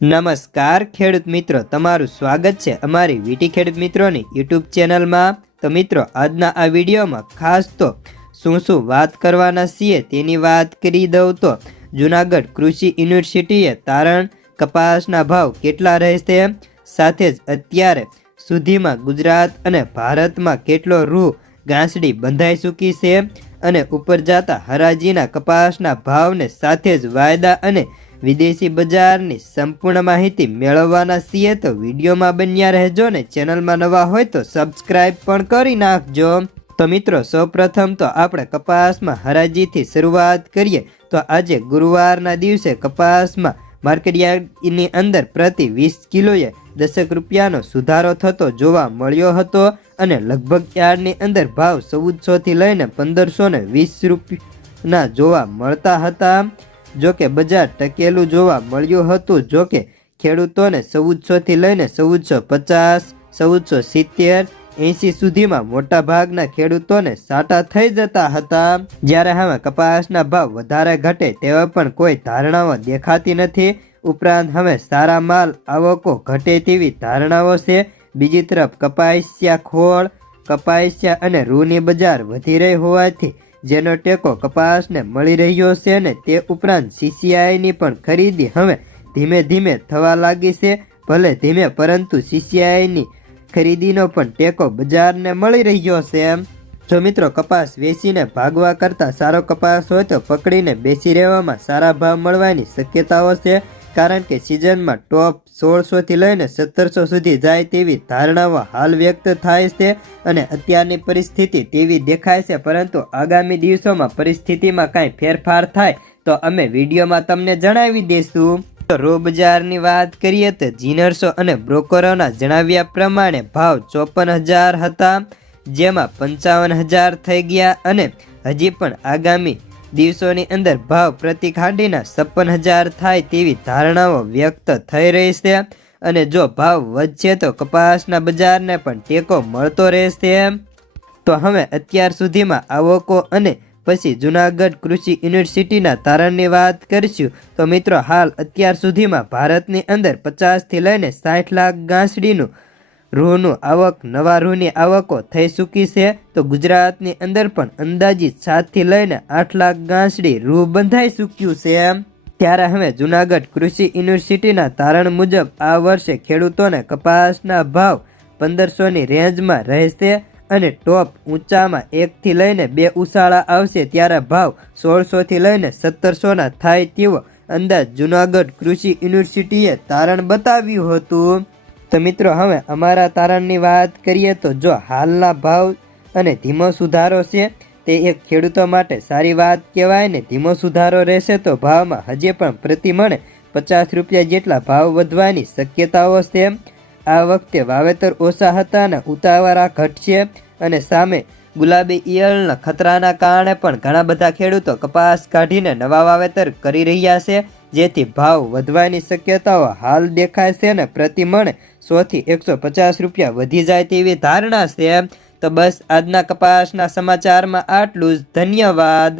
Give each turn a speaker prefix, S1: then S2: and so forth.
S1: નમસ્કાર, ખેડૂત મિત્રો. તમારું સ્વાગત છે અમારી વીટી ખેડૂત મિત્રોની યુટ્યુબ ચેનલમાં. તો મિત્રો, આજના આ વિડીયોમાં ખાસ તો શું શું વાત કરવાના છીએ તેની વાત કરી દઉં તો જુનાગઢ કૃષિ યુનિવર્સિટીએ તારણ કપાસના ભાવ કેટલા રહેશે? સાથે જ અત્યારે સુધીમાં ગુજરાત અને ભારતમાં કેટલો રૂ ગાંસડી બંધાઈ ચૂકી છે? અને ઉપર જતા હરાજીના કપાસના ભાવને સાથે જ વાયદા અને વિદેશી બજારની સંપૂર્ણ માહિતી મેળવવાના છીએ તો વિડીયોમાં બન્યા રહેજો ને ચેનલમાં નવા હોય તો સબસ્ક્રાઈબ પણ કરી નાખજો. તો મિત્રો, સૌપ્રથમ તો આપણે કપાસમાં હરાજીથી શરૂઆત કરીએ. તો આજે ગુરુવારના દિવસે કપાસમાં માર્કેટયાર્ડની અંદર પ્રતિ વીસ કિલોએ દસેક રૂપિયાનો સુધારો થતો જોવા મળ્યો હતો અને લગભગ યાર્ડની અંદર ભાવ ચૌદસોથી લઈને પંદરસો ને વીસ રૂપિયાના જોવા મળતા હતા. જોકે બજાર ટકેલું જોવા મળ્યું હતું. જોકે ખેડૂતોને ચૌદસોથી લઈને ચૌદસો પચાસ, ચૌદસો સિત્તેર, એંસી સુધીમાં મોટા ભાગના ખેડૂતોને સાટા થઈ જતા હતા. જ્યારે હવે કપાસના ભાવ વધારે ઘટે તેવા પણ કોઈ ધારણાઓ દેખાતી નથી. ઉપરાંત હવે સારા માલ આવકો ઘટે તેવી ધારણાઓ છે. બીજી તરફ કપાસિયા ખોળ, કપાસિયા અને રૂની બજાર વધી રહી હોવાથી જેનો ટેકો કપાસને મળી રહ્યો છે ને તે ઉપરાંત સીસીઆઈની પણ ખરીદી હવે ધીમે ધીમે થવા લાગી છે. ભલે ધીમે, પરંતુ સીસીઆઈની ખરીદીનો પણ ટેકો બજારને મળી રહ્યો છે એમ. જો મિત્રો, કપાસ વેચીને ભાગવા કરતાં સારો કપાસ હોય તો પકડીને બેસી રહેવામાં સારા ભાવ મળવાની શક્યતાઓ છે. કારણ કે સિઝનમાં ટોપ સોળસોથી લઈને સત્તરસો સુધી જાય તેવી ધારણાઓ હાલ વ્યક્ત થાય છે અને અત્યારની પરિસ્થિતિ તેવી દેખાય છે. પરંતુ આગામી દિવસોમાં પરિસ્થિતિમાં કાંઈ ફેરફાર થાય તો અમે વિડીયોમાં તમને જણાવી દઈશું રોબજારની વાત કરીએ તો જીનર્સો અને બ્રોકરોના જણાવ્યા પ્રમાણે ભાવ ચોપન હજાર હતા, જેમાં પંચાવન હજાર થઈ ગયા અને હજી પણ આગામી દિવસોની અંદર ભાવ પ્રતિ ખાંડીના છપ્પન હજાર થાય તેવી ધારણાઓ વ્યક્ત થઈ રહી છે. અને જો ભાવ વધશે તો કપાસના બજારને પણ ટેકો મળતો રહેશે. તો હવે અત્યાર સુધીમાં આવકો અને પછી જુનાગઢ કૃષિ યુનિવર્સિટીના તારણની વાત કરીશું. તો મિત્રો, હાલ અત્યાર સુધીમાં ભારતની અંદર પચાસથી લઈને સાઠ લાખ ગાંસડીનું રૂનું આવક, નવા રૂહની આવકો થઈ ચૂકી છે, તો ગુજરાતની અંદર પણ અંદાજિત સાતથી લઈને આઠ લાખ ગાંસડી રૂહ બંધાઈ ચૂક્યું છે. ત્યારે હવે જુનાગઢ કૃષિ યુનિવર્સિટીના તારણ મુજબ આ વર્ષે ખેડૂતોને કપાસના ભાવ પંદરસોની રેન્જમાં રહેશે અને ટોપ ઊંચામાં એકથી લઈને બે ઉછાળા આવશે ત્યારે ભાવ સોળસોથી લઈને સત્તરસોના થાય તેવો અંદાજ જુનાગઢ કૃષિ યુનિવર્સિટીએ તારણ બતાવ્યું હતું. તો મિત્રો, હવે અમારા તારણની વાત કરીએ તો જો હાલના ભાવ અને ધીમો સુધારો છે, તે એક ખેડૂતો માટે સારી વાત કહેવાય ને ધીમો સુધારો રહેશે તો ભાવમાં હજી પણ પ્રતિ મણે પચાસ રૂપિયા જેટલા ભાવ વધવાની શક્યતાઓ છે. આ વખતે વાવેતર ઓછા હતા અને ઉતાવળા ઘટશે અને સામે ગુલાબી ઈયળના ખતરાના કારણે પણ ઘણા બધા ખેડૂતો કપાસ કાઢીને નવા વાવેતર કરી રહ્યા છે, જેથી ભાવ વધવાની શક્યતાઓ હાલ દેખાય છે અને પ્રતિ મણે સોથી એકસો પચાસ રૂપિયા વધી જાય તેવી ધારણા છે. તો બસ આજના કપાસના સમાચારમાં આટલું જ. ધન્યવાદ.